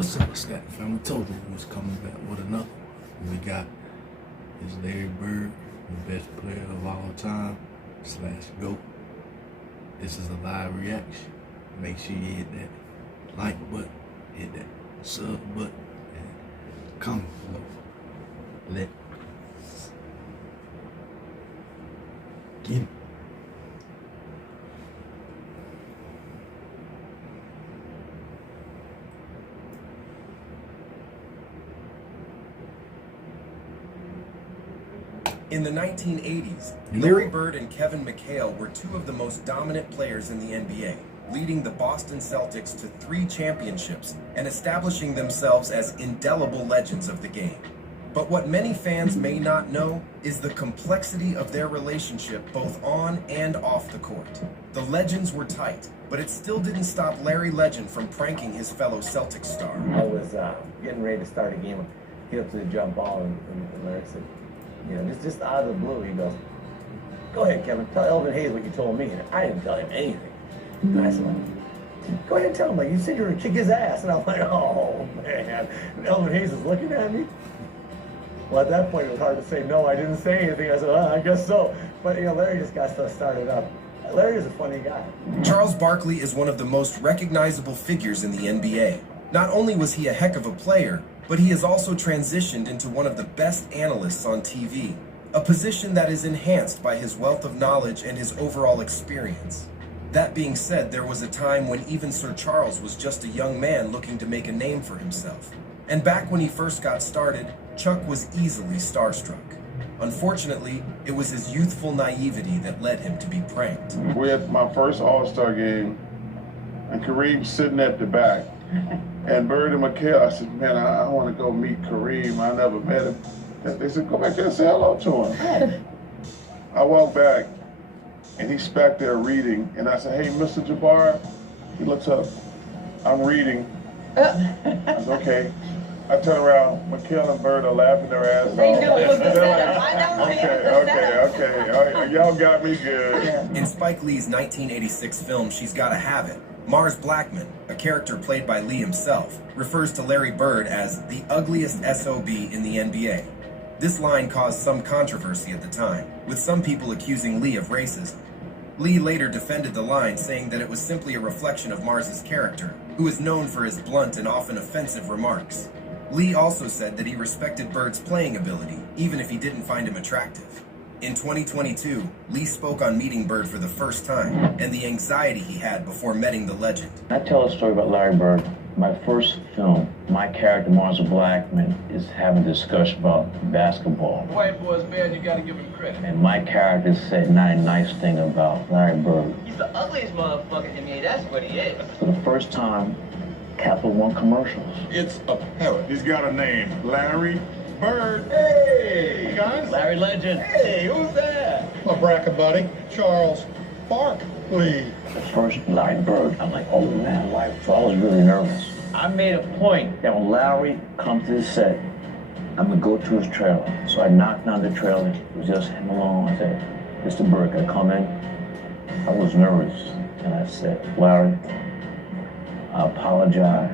What's up, Scott family? Told you we was coming back with another one. We got this Larry Bird, the best player of all time / GOAT. This is a live reaction. Make sure you hit that like button, hit that sub button, and comment below. Let's get it. In the 1980s, Larry Bird and Kevin McHale were two of the most dominant players in the NBA, leading the Boston Celtics to 3 championships and establishing themselves as indelible legends of the game. But what many fans may not know is the complexity of their relationship both on and off the court. The legends were tight, but it still didn't stop Larry Legend from pranking his fellow Celtic star. I was getting ready to start a game, get up to the jump ball, and Larry said, you know, just out of the blue, he goes, "Go ahead, Kevin, tell Elvin Hayes what you told me." And I didn't tell him anything. And I said, "Go ahead and tell him, like, you said you were gonna kick his ass." And I'm like, "Oh, man." And Elvin Hayes is looking at me. Well, at that point, it was hard to say, "No, I didn't say anything." I said, "I guess so." But, you know, Larry just got stuff started up. Larry is a funny guy. Charles Barkley is one of the most recognizable figures in the NBA. Not only was he a heck of a player, but he has also transitioned into one of the best analysts on TV, a position that is enhanced by his wealth of knowledge and his overall experience. That being said, there was a time when even Sir Charles was just a young man looking to make a name for himself. And back when he first got started, Chuck was easily starstruck. Unfortunately, it was his youthful naivety that led him to be pranked. We're at my first All-Star game, and Kareem's sitting at the back. And Bird and McHale, I said, "Man, I want to go meet Kareem. I never met him." They said, "Go back there and say hello to him." I walk back, and he's back there reading. And I said, "Hey, Mr. Jabbar." He looks up. "I'm reading." I said, "Okay." I turn around. McHale and Bird are laughing their ass off. They know it was the setup. I know it was the setup. Okay. Y'all got me good. In Spike Lee's 1986 film, She's Gotta Have It, Mars Blackman, a character played by Lee himself, refers to Larry Bird as the ugliest SOB in the NBA. This line caused some controversy at the time, with some people accusing Lee of racism. Lee later defended the line, saying that it was simply a reflection of Mars's character, who is known for his blunt and often offensive remarks. Lee also said that he respected Bird's playing ability, even if he didn't find him attractive. In 2022, Lee spoke on meeting Bird for the first time and the anxiety he had before meeting the legend. I tell a story about Larry Bird. My first film, my character, Mars Blackman, is having a discussion about basketball. White boy's bad, you gotta give him credit. And my character said not a nice thing about Larry Bird. He's the ugliest motherfucker in me, that's what he is. For the first time, Capital One commercials. It's apparent. He's got a name. Larry Bird. Hey, guys. Larry Legend. Hey, who's that? My bracket buddy, Charles Barkley. The first Larry Bird, I'm like, oh man, Larry. So I was really nervous. I made a point that when Larry comes to the set, I'm gonna go to his trailer. So I knocked on the trailer. It was just him alone. I said, "Mr. Bird, can I come in?" I was nervous. And I said, "Larry, I apologize.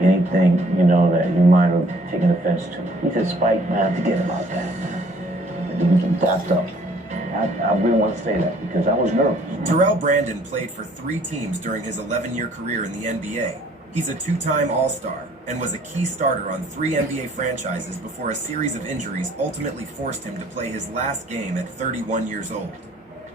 Anything, you know, that you might have taken offense to." He said, "Spike, man, forget about that, man." And we can dapped up. I really want to say that because I was nervous. Terrell Brandon played for 3 teams during his 11-year career in the NBA. He's a 2-time All-Star and was a key starter on 3 NBA franchises before a series of injuries ultimately forced him to play his last game at 31 years old.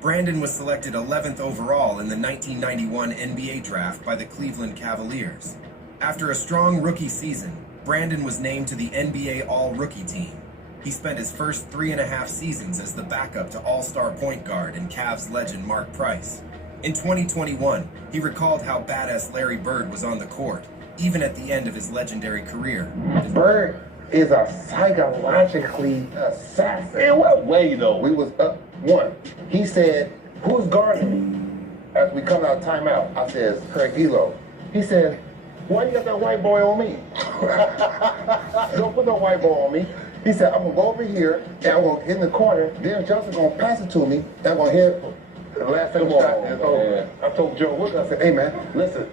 Brandon was selected 11th overall in the 1991 NBA draft by the Cleveland Cavaliers. After a strong rookie season, Brandon was named to the NBA All-Rookie team. He spent his first 3.5 seasons as the backup to All-Star point guard and Cavs legend Mark Price. In 2021, he recalled how badass Larry Bird was on the court, even at the end of his legendary career. Bird is a psychologically assassin. In what way, though? We was up one. He said, "Who's guarding me?" As we come out of timeout, I says, "Craig Elo." He said, "Why you got that white boy on me?" "Don't put no white boy on me." He said, "I'm gonna go over here and I'm gonna hit in the corner. Then Johnson's gonna pass it to me. And I'm gonna hit the last time shot is over." I told Joe Wood, I said, "Hey man, listen,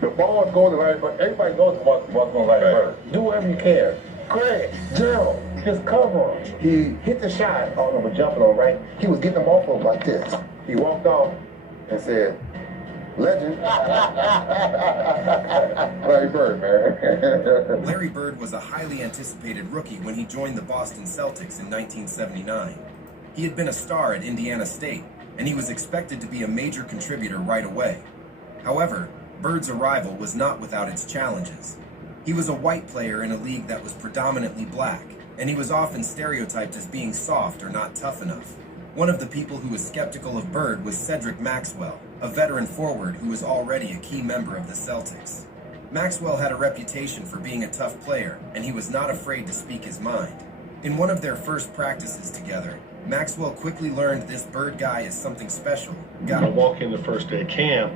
The ball's going to Larry Bird. Everybody knows the ball's going to Larry Bird. Do whatever you can. Craig, Gerald, just cover him. He hit the shot. I don't know, but jumping on, right? He was getting them off of him like this. He walked off and said, legend. Larry Bird, man. Larry Bird was a highly anticipated rookie when he joined the Boston Celtics in 1979. He had been a star at Indiana State, and he was expected to be a major contributor right away. However, Bird's arrival was not without its challenges. He was a white player in a league that was predominantly black, and he was often stereotyped as being soft or not tough enough. One of the people who was skeptical of Bird was Cedric Maxwell, a veteran forward who was already a key member of the Celtics. Maxwell had a reputation for being a tough player, and he was not afraid to speak his mind. In one of their first practices together, Maxwell quickly learned this Bird guy is something special. I walk in the first day of camp,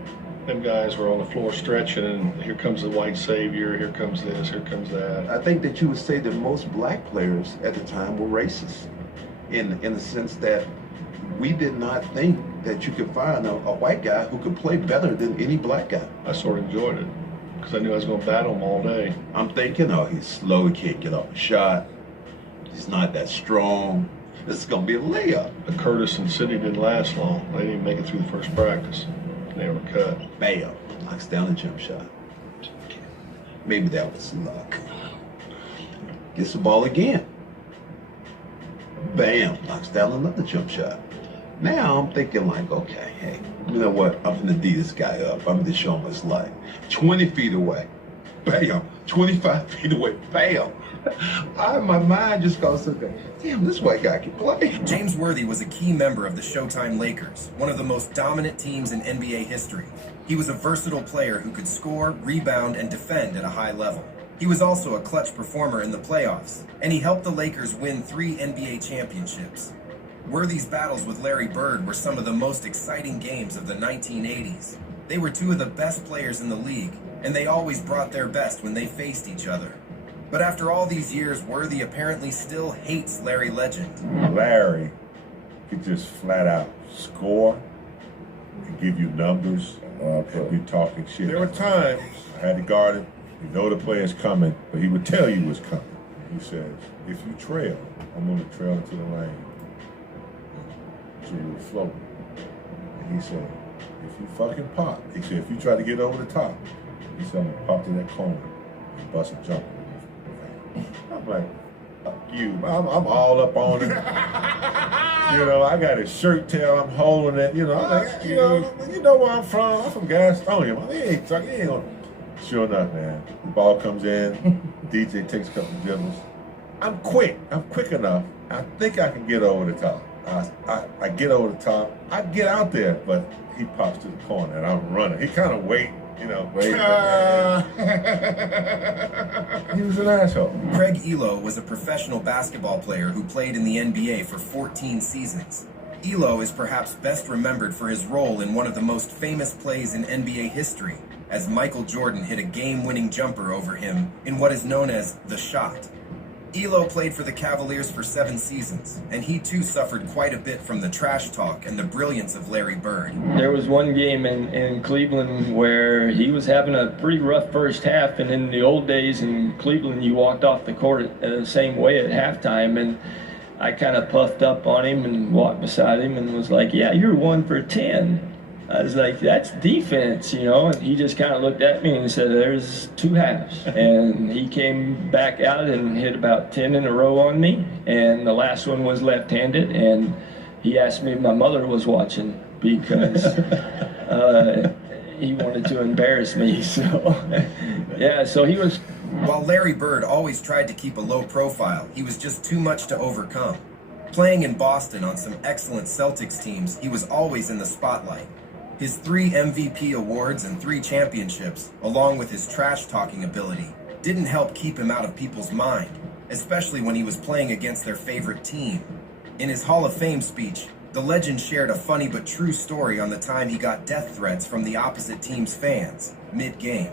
them guys were on the floor stretching, and here comes the white savior, here comes this, here comes that. I think that you would say that most black players at the time were racist, in the sense that we did not think that you could find a white guy who could play better than any black guy. I sort of enjoyed it, because I knew I was going to battle him all day. I'm thinking, oh, he's slow, he can't get off a shot, he's not that strong, this is going to be a layup. But Curtis and City didn't last long. They didn't even make it through the first practice. They were cut. Bam, knocks down a jump shot. Maybe that was luck. Gets the ball again. Bam, knocks down another jump shot. Now I'm thinking like, okay, hey, you know what? I'm gonna D this guy up. I'm gonna show him his life. 20 feet away. Bam. 25 feet away. Bam. My mind just goes to, damn, this white guy can play. James Worthy was a key member of the Showtime Lakers, one of the most dominant teams in NBA history. He was a versatile player who could score, rebound, and defend at a high level. He was also a clutch performer in the playoffs, and he helped the Lakers win 3 NBA championships. Worthy's battles with Larry Bird were some of the most exciting games of the 1980s. They were two of the best players in the league, and they always brought their best when they faced each other. But after all these years, Worthy apparently still hates Larry Legend. Larry could just flat out score and give you numbers and be talking shit. There were times I had to guard him. You know the player's coming, but he would tell you what's coming. He says, if you trail, I'm going to trail into the lane. So you would float. And he said, if you fucking pop, he said, if you try to get over the top, he said, I'm going to pop to that corner and bust a jumper. I'm like, fuck you. I'm all up on it. You know, I got his shirt tail, I'm holding it. You know, I'm like, you know where I'm from. I'm from Gastonia. He ain't gonna. Sure enough, man. The ball comes in, DJ takes a couple of dribbles. I'm quick enough. I think I can get over the top. I get over the top. I get out there, but he pops to the corner and I'm running. He kind of wait. You know, he was an asshole. Craig Elo was a professional basketball player who played in the NBA for 14 seasons. Elo is perhaps best remembered for his role in one of the most famous plays in NBA history, as Michael Jordan hit a game-winning jumper over him in what is known as the shot. Elo played for the Cavaliers for 7 seasons, and he too suffered quite a bit from the trash talk and the brilliance of Larry Bird. There was one game in Cleveland where he was having a pretty rough first half, and in the old days in Cleveland, you walked off the court the same way at halftime, and I kind of puffed up on him and walked beside him and was like, yeah, you're 1 for 10. I was like, that's defense, you know? And he just kind of looked at me and said, there's 2 halves. And he came back out and hit about 10 in a row on me. And the last one was left-handed. And he asked me if my mother was watching because he wanted to embarrass me. So, yeah, so he was... While Larry Bird always tried to keep a low profile, he was just too much to overcome. Playing in Boston on some excellent Celtics teams, he was always in the spotlight. His 3 MVP awards and 3 championships, along with his trash-talking ability, didn't help keep him out of people's mind, especially when he was playing against their favorite team. In his Hall of Fame speech, the legend shared a funny but true story on the time he got death threats from the opposite team's fans, mid-game.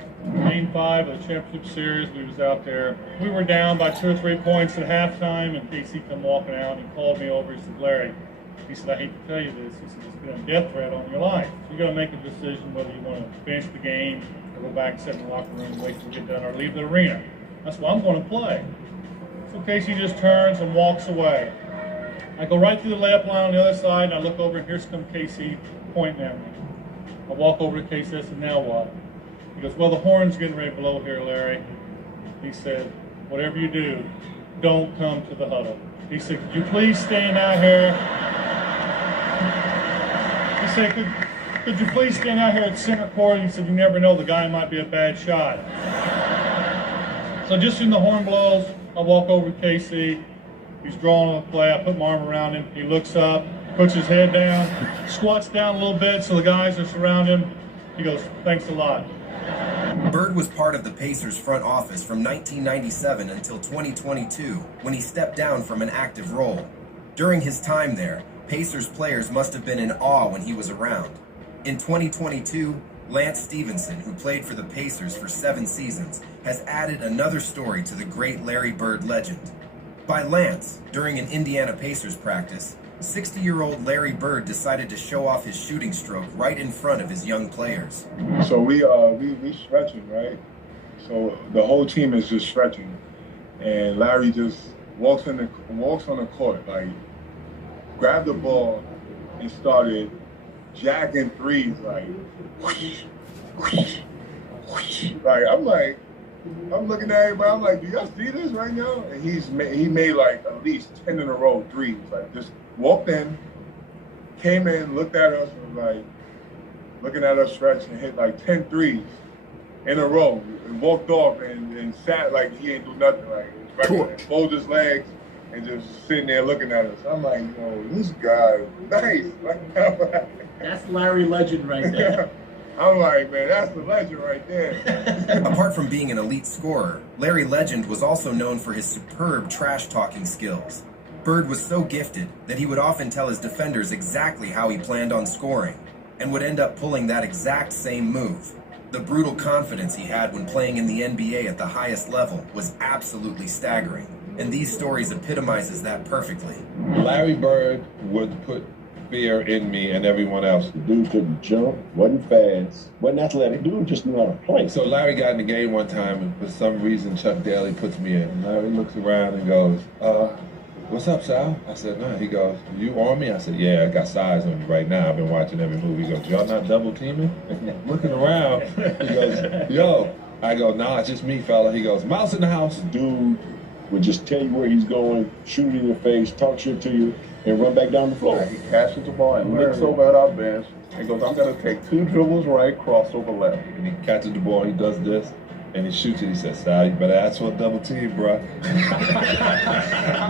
Game 5 of the championship series, we was out there. We were down by 2 or 3 points at halftime, and KC come walking out and called me over. He said, Larry, he said, I hate to tell you this. He said, there's been a death threat on your life. So you got to make a decision whether you want to finish the game I go back and sit in the locker room and wait till we get done or leave the arena. That's why I'm going to play. So Casey just turns and walks away. I go right through the layup line on the other side, and I look over, and here's come Casey pointing at me. I walk over to Casey and I said, now what? He goes, well, the horn's getting ready to blow here, Larry. He said, whatever you do, don't come to the huddle. He said, could you please stand out here? He said, could you please stand out here at center court? He said, you never know, the guy might be a bad shot. So just when the horn blows, I walk over to Casey. He's drawing a play. I put my arm around him. He looks up, puts his head down, squats down a little bit so the guys are surrounding him. He goes, thanks a lot. Bird was part of the Pacers front office from 1997 until 2022, when he stepped down from an active role. During his time there, Pacers players must have been in awe when he was around. In 2022, Lance Stevenson, who played for the Pacers for 7 seasons, has added another story to the great Larry Bird legend. By Lance, during an Indiana Pacers practice, 60-year-old Larry Bird decided to show off his shooting stroke right in front of his young players. So we stretching, right? So the whole team is just stretching, and Larry just walks on the court, like grabbed the ball and started jacking threes, like whoosh, whoosh, whoosh. I'm looking at everybody, I'm like, do y'all see this right now? And he made like at least 10 in a row threes, like just walked in, came in, looked at us, and was like, looking at us stretch and hit like 10 threes in a row, and walked off and sat like he ain't do nothing, like folded his legs and just sitting there looking at us. I'm like, yo, this guy, nice. That's Larry Legend right there. I'm like, man, that's the legend right there. Apart from being an elite scorer, Larry Legend was also known for his superb trash-talking skills. Bird was so gifted that he would often tell his defenders exactly how he planned on scoring, and would end up pulling that exact same move. The brutal confidence he had when playing in the NBA at the highest level was absolutely staggering, and these stories epitomizes that perfectly. Larry Bird would put fear in me and everyone else. The dude couldn't jump, wasn't fast, wasn't athletic. Dude just knew how to play. So Larry got in the game one time, and for some reason Chuck Daly puts me in. Larry looks around and goes, what's up, Sal? I said, no. He goes, you on me? I said, yeah, I got size on you right now. I've been watching every movie. He goes, y'all not double teaming? Looking around, he goes, yo. I go, nah, it's just me, fella. He goes, mouse in the house. Dude would just tell you where he's going, shoot it in your face, talk shit to you, and run back down the floor. He catches the ball and looks over at our bench and goes, I'm going to take 2 dribbles right, crossover left. And he catches the ball, he does this, and he shoots it. He says, Sal, you better ask for a double team, bro.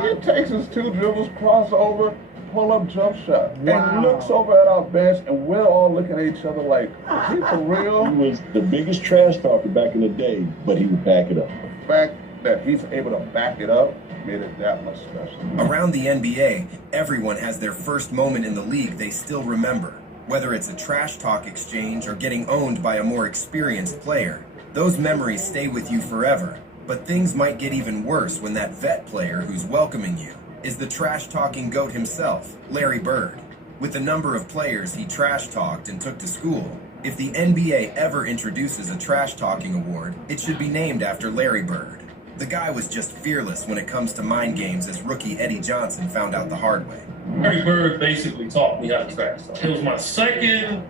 He takes his 2 dribbles, crossover, pull-up jump shot. Wow. And looks over at our bench, and we're all looking at each other like, is he for real? He was the biggest trash talker back in the day, but he would back it up. The fact that he's able to back it up made it that much special. Around the NBA, everyone has their first moment in the league they still remember. Whether it's a trash talk exchange or getting owned by a more experienced player, those memories stay with you forever. But things might get even worse when that vet player who's welcoming you is the trash-talking GOAT himself, Larry Bird. With the number of players he trash-talked and took to school, if the NBA ever introduces a trash-talking award, it should be named after Larry Bird. The guy was just fearless when it comes to mind games, as rookie Eddie Johnson found out the hard way. Larry Bird basically taught me how to trash talk. It was my second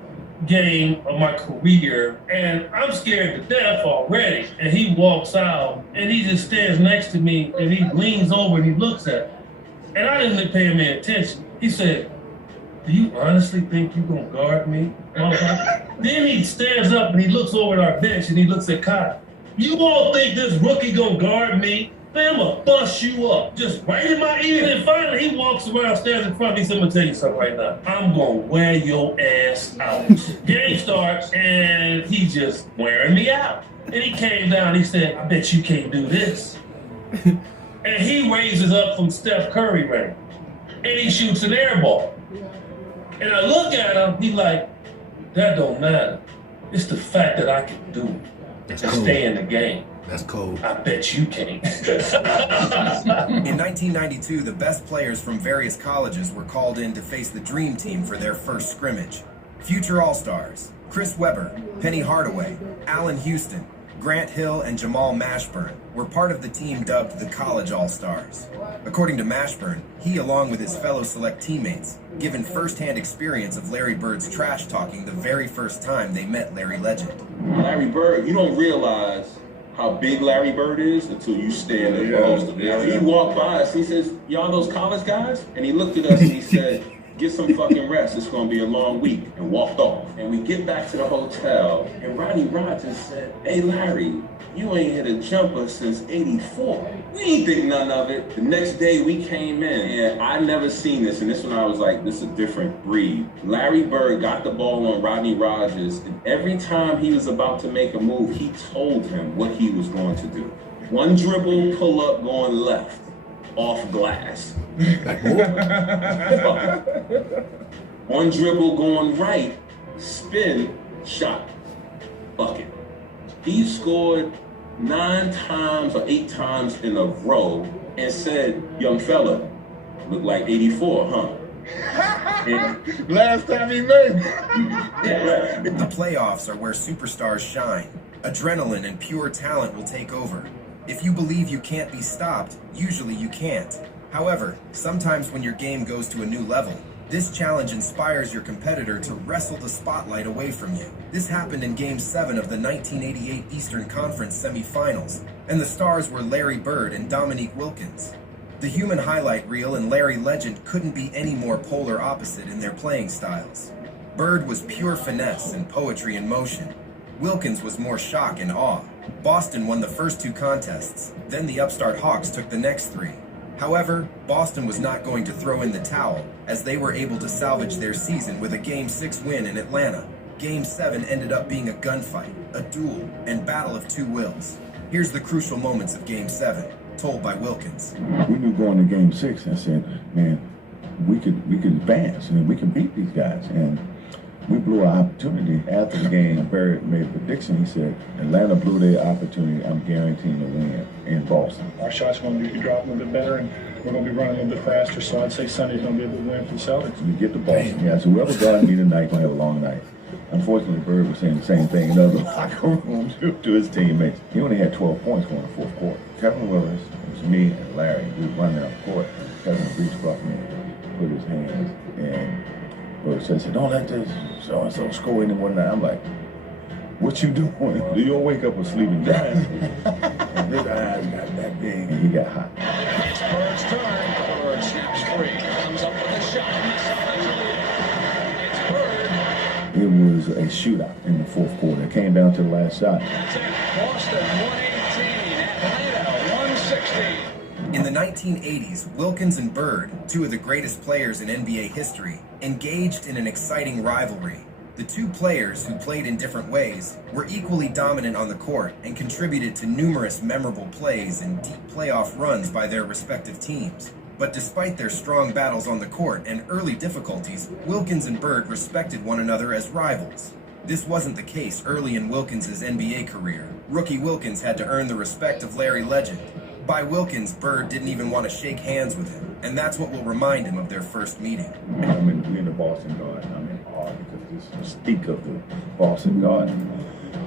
game of my career, and I'm scared to death already. And he walks out, and he just stands next to me, and he leans over and he looks at me. And I didn't pay him any attention. He said, do you honestly think you're going to guard me? Then he stands up and he looks over at our bench and he looks at Kyle. You all think this rookie gonna guard me? Man, I'm gonna bust you up. Just right in my ear. And finally he walks around, stands in front of me. He said, I'm gonna tell you something right now. I'm gonna wear your ass out. Game starts and he's just wearing me out. And he came down, he said, I bet you can't do this. And he raises up from Steph Curry range. And he shoots an air ball. And I look at him, he's like, that don't matter. It's the fact that I can do it. That's to cold. Stay in the game. That's cold. I bet you can't. In 1992, the best players from various colleges were called in to face the Dream Team for their first scrimmage. Future All-Stars, Chris Webber, Penny Hardaway, Allen Houston, Grant Hill, and Jamal Mashburn were part of the team dubbed the College All-Stars. According to Mashburn, he, along with his fellow select teammates, given first-hand experience of Larry Bird's trash-talking the very first time they met Larry Legend. Larry Bird, you don't realize how big Larry Bird is until you stand there close to him. He walked by us, he says, y'all those college guys? And he looked at us and he said, get some fucking rest, it's gonna be a long week, and walked off. And we get back to the hotel, and Rodney Rogers said, hey Larry, you ain't hit a jumper since '84. We ain't think none of it. The next day we came in, and I never seen this, and this one I was like, this is a different breed. Larry Bird got the ball on Rodney Rogers, and every time he was about to make a move, he told him what he was going to do. One dribble, pull up, going left, off glass. One dribble, going right, spin, shot, bucket. He scored 9 times or 8 times in a row and said, young fella, look like 84, huh? Last time he made it. The playoffs are where superstars shine. Adrenaline and pure talent will take over. If you believe you can't be stopped, usually you can't. However, sometimes when your game goes to a new level, this challenge inspires your competitor to wrestle the spotlight away from you. This happened in Game 7 of the 1988 Eastern Conference semifinals, and the stars were Larry Bird and Dominique Wilkins. The human highlight reel and Larry Legend couldn't be any more polar opposite in their playing styles. Bird was pure finesse and poetry in motion. Wilkins was more shock and awe. Boston won the first 2 contests, then the upstart Hawks took the next 3. However, Boston was not going to throw in the towel, as they were able to salvage their season with a Game 6 win in Atlanta. Game 7 ended up being a gunfight, a duel, and battle of 2 wills. Here's the crucial moments of Game 7, told by Wilkins. We knew going to Game 6, I said, man, we could advance, and we can beat these guys. And we blew our opportunity. After the game, Barrett made a prediction. He said, Atlanta blew their opportunity. I'm guaranteeing to win in Boston. Our shot's going to be dropping a little bit better, and we're going to be running a little bit faster, so I'd say Sunday's going to be a good win for the Celtics. We get to Boston. Yeah, so whoever guarded me tonight going to have a long night. Unfortunately, Bird was saying the same thing in other locker rooms to his teammates. He only had 12 points going in the fourth quarter. Kevin Willis, it was me and Larry. We were running up court. Kevin reached up and put his hands, and Bird said, don't let this so-and-so score anymore tonight. I'm like, what you doing? Do you wake up a sleeping giant? And his eyes got that big, and he got hot. It's Bird's turn. Bird snaps free. Comes up with a shot. It's Bird. It was a shootout in the fourth quarter. It came down to the last shot. Boston 118, Atlanta 160. In the 1980s, Wilkins and Bird, 2 of the greatest players in NBA history, engaged in an exciting rivalry. The 2 players, who played in different ways, were equally dominant on the court and contributed to numerous memorable plays and deep playoff runs by their respective teams. But despite their strong battles on the court and early difficulties, Wilkins and Bird respected one another as rivals. This wasn't the case early in Wilkins' NBA career. Rookie Wilkins had to earn the respect of Larry Legend. By Wilkins, Bird didn't even want to shake hands with him, and that's what will remind him of their first meeting. I'm in the Boston Garden. I'm in awe because this mystique of the Boston Garden.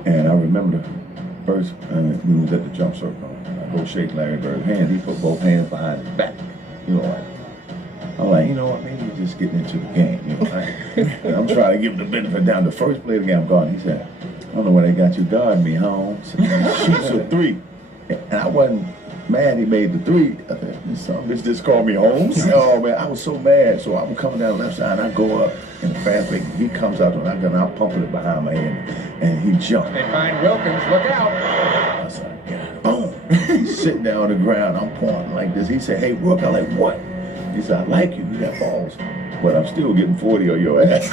And I remember the first he was at the jump circle. I go shake Larry Bird's hand. He put both hands behind his back. You know, I'm like, you know what, maybe he's just getting into the game. You know, I'm trying to give him the benefit down. The first play of the game, I'm guarding. He said, I don't know why they got you guarding me, Holmes. Shoots a 3. And I wasn't mad he made the 3. I said, this son of a bitch just called me Holmes. Oh, man, I was so mad. So I'm coming down the left side, and I go up in the fast break. He comes out, and I'm pumping it behind my head, and he jumped. They find Wilkins. Look out. I was like, yeah, boom. He's sitting down on the ground. I'm pointing like this. He said, hey, Rook. I'm like, what? He said, I like you. You got balls. But I'm still getting 40 on your ass.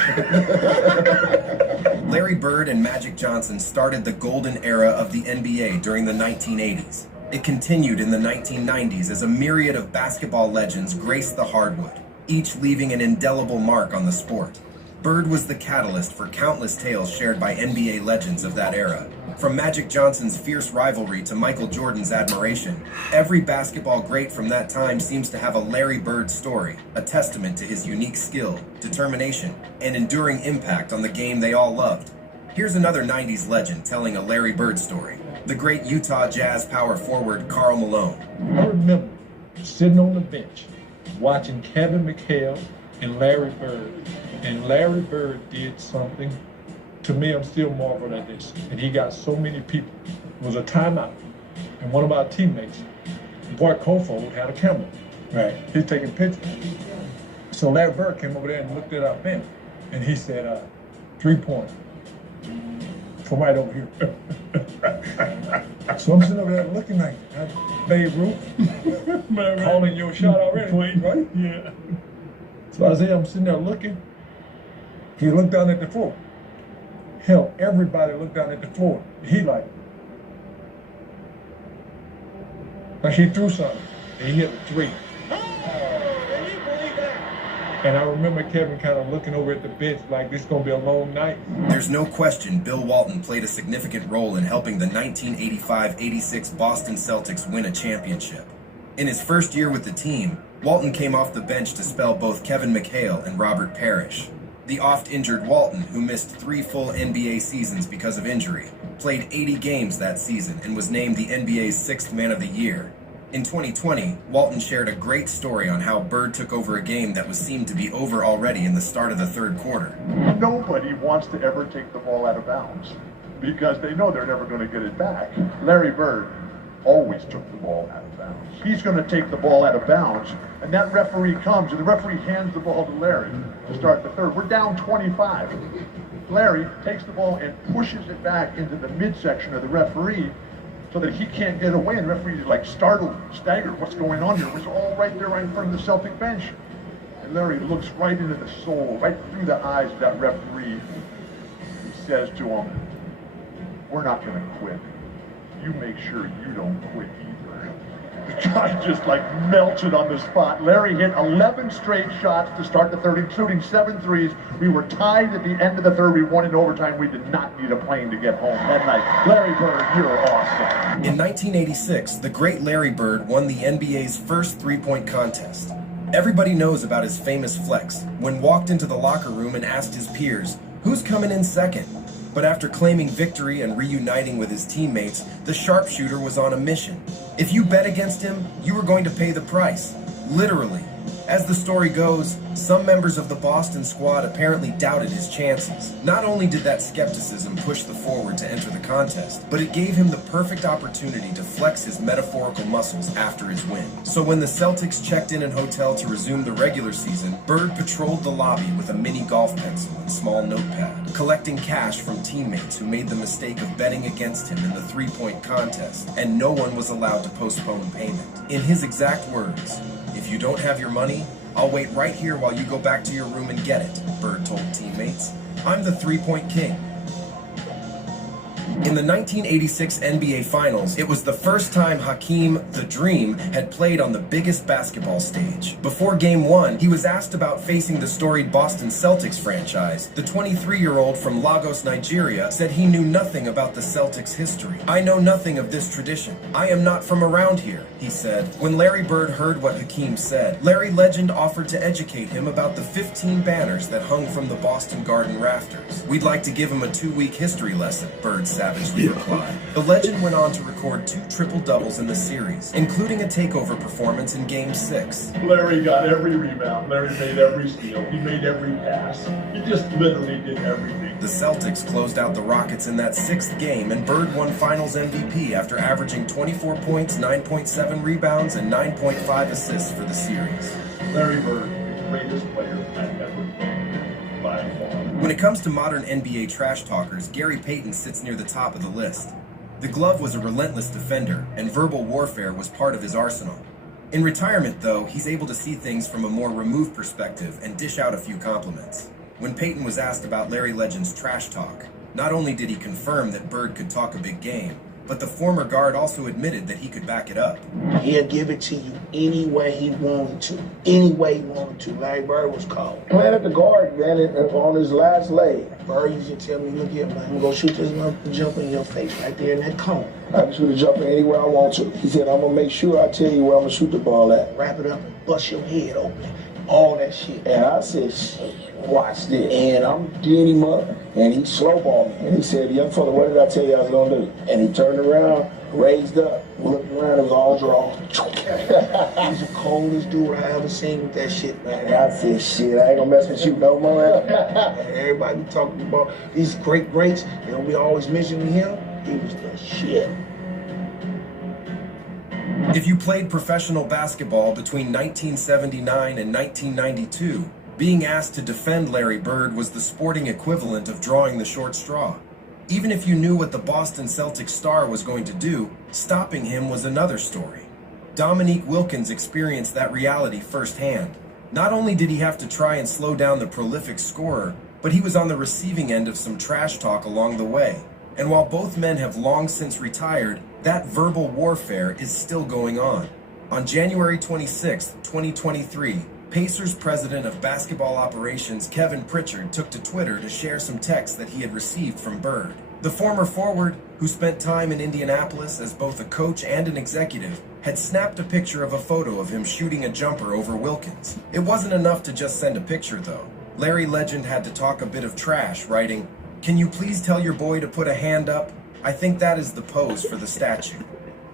Larry Bird and Magic Johnson started the golden era of the NBA during the 1980s. It continued in the 1990s as a myriad of basketball legends graced the hardwood, each leaving an indelible mark on the sport. Bird was the catalyst for countless tales shared by NBA legends of that era. From Magic Johnson's fierce rivalry to Michael Jordan's admiration, every basketball great from that time seems to have a Larry Bird story, a testament to his unique skill, determination, and enduring impact on the game they all loved. Here's another 90s legend telling a Larry Bird story. The great Utah Jazz power forward Karl Malone. I remember sitting on the bench watching Kevin McHale and Larry Bird. And Larry Bird did something, to me, I'm still marveled at this. And he got so many people. It was a timeout. And one of our teammates, Bart Kofold, had a camera. Right. He's taking pictures. So Larry Bird came over there and looked at our bench. And he said, 3-point. From right over here. So I'm sitting over there looking like, Babe Ruth, calling your shot already, right? Yeah. So I'm sitting there looking. He looked down at the floor. Hell, everybody looked down at the floor. He like he threw something. And he hit a 3. And I remember Kevin kind of looking over at the bench like this is going to be a long night. There's no question Bill Walton played a significant role in helping the 1985-86 Boston Celtics win a championship. In his first year with the team, Walton came off the bench to spell both Kevin McHale and Robert Parrish. The oft-injured Walton, who missed 3 full NBA seasons because of injury, played 80 games that season and was named the NBA's 6th Man of the Year. In 2020, Walton shared a great story on how Bird took over a game that was seemed to be over already in the start of the third quarter. Nobody wants to ever take the ball out of bounds because they know they're never going to get it back. Larry Bird always took the ball out of bounds. He's going to take the ball out of bounds, and that referee comes, and the referee hands the ball to Larry to start the third. We're down 25. Larry takes the ball and pushes it back into the midsection of the referee so that he can't get away, and the referee's like startled, staggered, what's going on here? It was all right there right in front of the Celtic bench. And Larry looks right into the soul, right through the eyes of that referee. He says to him, we're not going to quit. You make sure you don't quit either. The guy just like melted on the spot. Larry hit 11 straight shots to start the third, including 7 threes. We were tied at the end of the third. We won in overtime. We did not need a plane to get home that night. Larry Bird, you're awesome. In 1986, the great Larry Bird won the NBA's first 3-point contest. Everybody knows about his famous flex when walked into the locker room and asked his peers, who's coming in second? But after claiming victory and reuniting with his teammates, the sharpshooter was on a mission. If you bet against him, you were going to pay the price. Literally. As the story goes, some members of the Boston squad apparently doubted his chances. Not only did that skepticism push the forward to enter the contest, but it gave him the perfect opportunity to flex his metaphorical muscles after his win. So when the Celtics checked in an hotel to resume the regular season, Bird patrolled the lobby with a mini golf pencil and small notepad, collecting cash from teammates who made the mistake of betting against him in the 3-point contest, and no one was allowed to postpone payment. In his exact words, if you don't have your money, I'll wait right here while you go back to your room and get it, Bird told teammates. I'm the 3-point king. In the 1986 NBA Finals, it was the first time Hakeem the Dream had played on the biggest basketball stage. Before Game 1, he was asked about facing the storied Boston Celtics franchise. The 23-year-old from Lagos, Nigeria, said he knew nothing about the Celtics' history. I know nothing of this tradition. I am not from around here, he said. When Larry Bird heard what Hakeem said, Larry Legend offered to educate him about the 15 banners that hung from the Boston Garden rafters. We'd like to give him a 2-week history lesson, Bird savagely replied. The legend went on to record 2 triple-doubles in the series, including a takeover performance in Game 6. Larry got every rebound. Larry made every steal. He made every pass. He just literally did everything. The Celtics closed out the Rockets in that 6th game, and Bird won Finals MVP after averaging 24 points, 9.7 rebounds, and 9.5 assists for the series. Larry Bird, the greatest player I've ever played, by far. When it comes to modern NBA trash talkers, Gary Payton sits near the top of the list. The glove was a relentless defender, and verbal warfare was part of his arsenal. In retirement, though, he's able to see things from a more removed perspective and dish out a few compliments. When Payton was asked about Larry Legend's trash talk, not only did he confirm that Bird could talk a big game, but the former guard also admitted that he could back it up. He'll give it to you any way he wanted to. Any way he wanted to. Larry Bird was called. Playing at the guard, man, on his last leg. Bird used to tell me, look here, man, I'm going to shoot this motherfucker jumper in your face right there in that cone. I can shoot a jumper anywhere I want to. He said, I'm going to make sure I tell you where I'm going to shoot the ball at. Wrap it up and bust your head open. all that shit. And I said, watch this. And I'm getting him up, and he slow balled me. And he said, young fella, what did I tell you I was going to do? And he turned around, raised up, looked around, it was all draw. He's the coldest dude I ever seen with that shit, man. And I said, shit, I ain't gonna mess with you no more. And everybody be talking about these greats, and we always mentioning him. He was the shit. If you played professional basketball between 1979 and 1992, being asked to defend Larry Bird was the sporting equivalent of drawing the short straw. Even if you knew what the Boston Celtic star was going to do, stopping him was another story. Dominique Wilkins experienced that reality firsthand. Not only did he have to try and slow down the prolific scorer, but he was on the receiving end of some trash talk along the way. And while both men have long since retired, that verbal warfare is still going on. On January 26, 2023, Pacers president of basketball operations Kevin Pritchard took to Twitter to share some texts that he had received from Bird. The former forward, who spent time in Indianapolis as both a coach and an executive, had snapped a picture of a photo of him shooting a jumper over Wilkins. It wasn't enough to just send a picture, though. Larry Legend had to talk a bit of trash, writing, "Can you please tell your boy to put a hand up? I think that is the pose for the statue."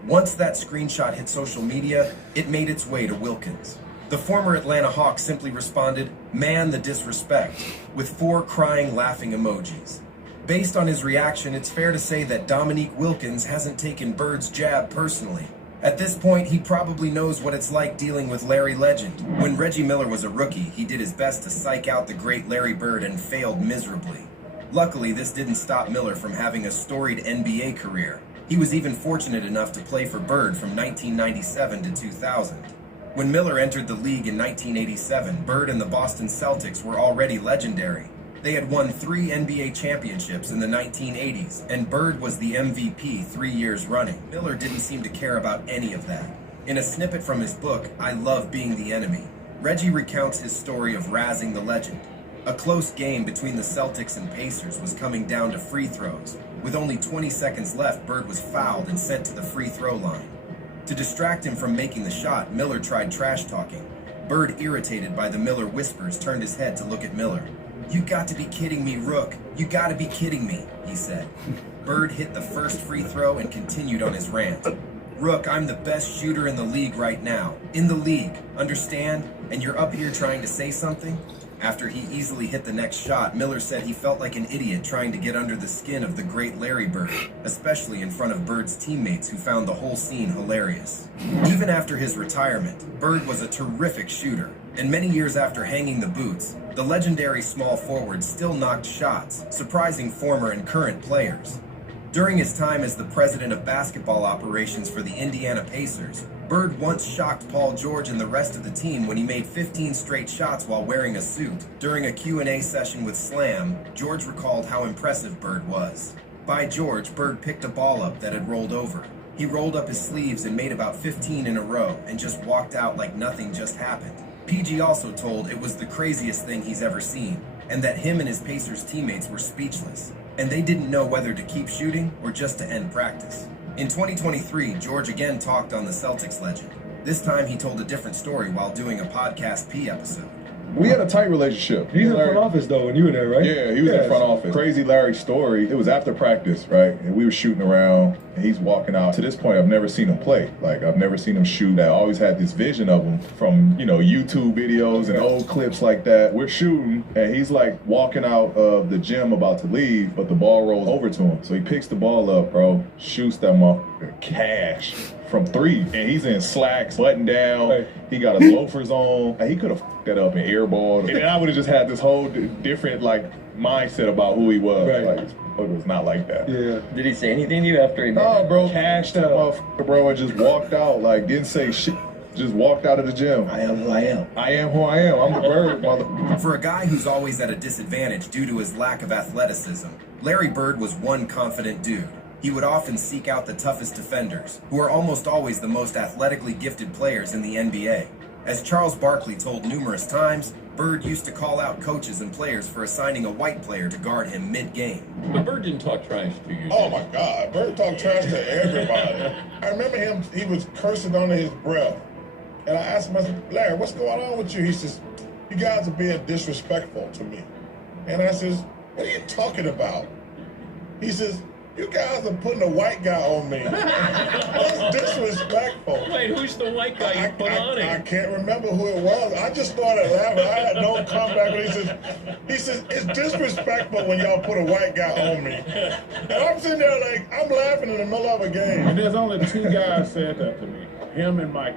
Once that screenshot hit social media, it made its way to Wilkins. The former Atlanta Hawk simply responded, "Man, the disrespect," with 4 crying, laughing emojis. Based on his reaction, it's fair to say that Dominique Wilkins hasn't taken Bird's jab personally. At this point, he probably knows what it's like dealing with Larry Legend. When Reggie Miller was a rookie, he did his best to psych out the great Larry Bird and failed miserably. Luckily, this didn't stop Miller from having a storied NBA career. He was even fortunate enough to play for Bird from 1997 to 2000. When Miller entered the league in 1987, Bird and the Boston Celtics were already legendary. They had won 3 NBA championships in the 1980s, and Bird was the MVP 3 years running. Miller didn't seem to care about any of that. In a snippet from his book, I Love Being the Enemy, Reggie recounts his story of razzing the legend. A close game between the Celtics and Pacers was coming down to free throws. With only 20 seconds left, Bird was fouled and sent to the free throw line. To distract him from making the shot, Miller tried trash talking. Bird, irritated by the Miller whispers, turned his head to look at Miller. "You got to be kidding me, Rook. You got to be kidding me," he said. Bird hit the first free throw and continued on his rant. "Rook, I'm the best shooter in the league right now. In the league, understand? And you're up here trying to say something?" After he easily hit the next shot, Miller said he felt like an idiot trying to get under the skin of the great Larry Bird, especially in front of Bird's teammates who found the whole scene hilarious. Even after his retirement, Bird was a terrific shooter, and many years after hanging the boots, the legendary small forward still knocked shots, surprising former and current players. During his time as the president of basketball operations for the Indiana Pacers, Bird once shocked Paul George and the rest of the team when he made 15 straight shots while wearing a suit. During a Q&A session with Slam, George recalled how impressive Bird was. By George, Bird picked a ball up that had rolled over. He rolled up his sleeves and made about 15 in a row and just walked out like nothing just happened. PG also told it was the craziest thing he's ever seen, and that him and his Pacers teammates were speechless, and they didn't know whether to keep shooting or just to end practice. In 2023, George again talked on the Celtics legend. This time he told a different story while doing a Podcast P episode. We had a tight relationship. He's in front office though when you were there, right? Yeah, he was in front office. Crazy Larry story. It was after practice, right? And we were shooting around and he's walking out. To this point, I've never seen him play. Like, I've never seen him shoot. I always had this vision of him from, YouTube videos and old clips like that. We're shooting and he's like walking out of the gym about to leave, but the ball rolls over to him. So he picks the ball up, bro, shoots that motherfucker cash from 3, and he's in slacks, button down. Right. He got his loafers on. And he could have f***ed that up and airballed. And I would have just had this whole different mindset about who he was. Right. Like, it was not like that. Yeah. Did he say anything to you after he made No, bro, cashed that motherfucker, bro, and just walked out. Like, didn't say shit. Just walked out of the gym. I am who I am. I am who I am. I'm the Bird, mother. For a guy who's always at a disadvantage due to his lack of athleticism, Larry Bird was one confident dude. He would often seek out the toughest defenders, who are almost always the most athletically gifted players in the NBA. As Charles Barkley told numerous times, Bird used to call out coaches and players for assigning a white player to guard him mid-game. But Bird didn't talk trash to you. Oh my God, Bird talked trash to everybody. I remember him, he was cursing under his breath. And I asked him, I said, "Larry, what's going on with you?" He says, you guys are being disrespectful to me. And I says, what are you talking about? He says, you guys are putting a white guy on me. That's disrespectful. Wait, who's the white guy you put on him? I can't remember who it was. I just started laughing. I had no comeback. He says, it's disrespectful when y'all put a white guy on me. And I'm sitting there like, I'm laughing in the middle of a game. And there's only two guys said that to me. Him and Mike.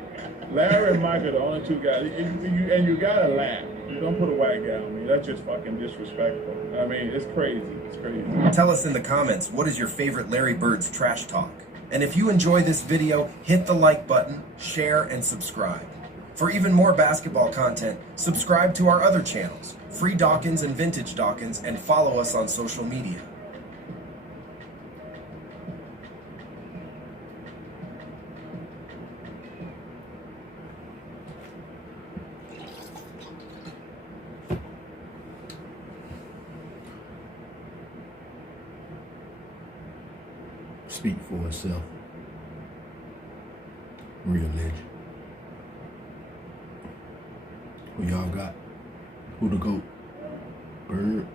Larry and Mike are the only two guys. And you gotta laugh. Don't put a white guy on me. That's just fucking disrespectful. I mean, it's crazy. It's crazy. Tell us in the comments, what is your favorite Larry Bird's trash talk? And if you enjoy this video, hit the like button, share, and subscribe. For even more basketball content, subscribe to our other channels, Free Dawkins and Vintage Dawkins, and follow us on social media. Speak for itself. Real legend. Who y'all got? Who the GOAT? Bird?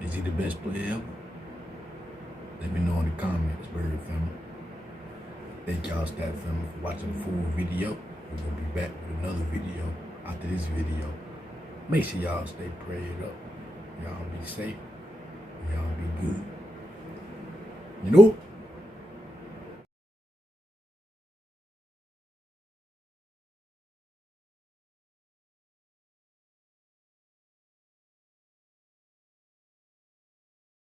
Is he the best player ever? Let me know in the comments, Bird family. Thank y'all, Stat family, for watching the full video. We're gonna be back with another video after this video. Make sure y'all stay prayed up. Y'all be safe. Y'all be good. You know?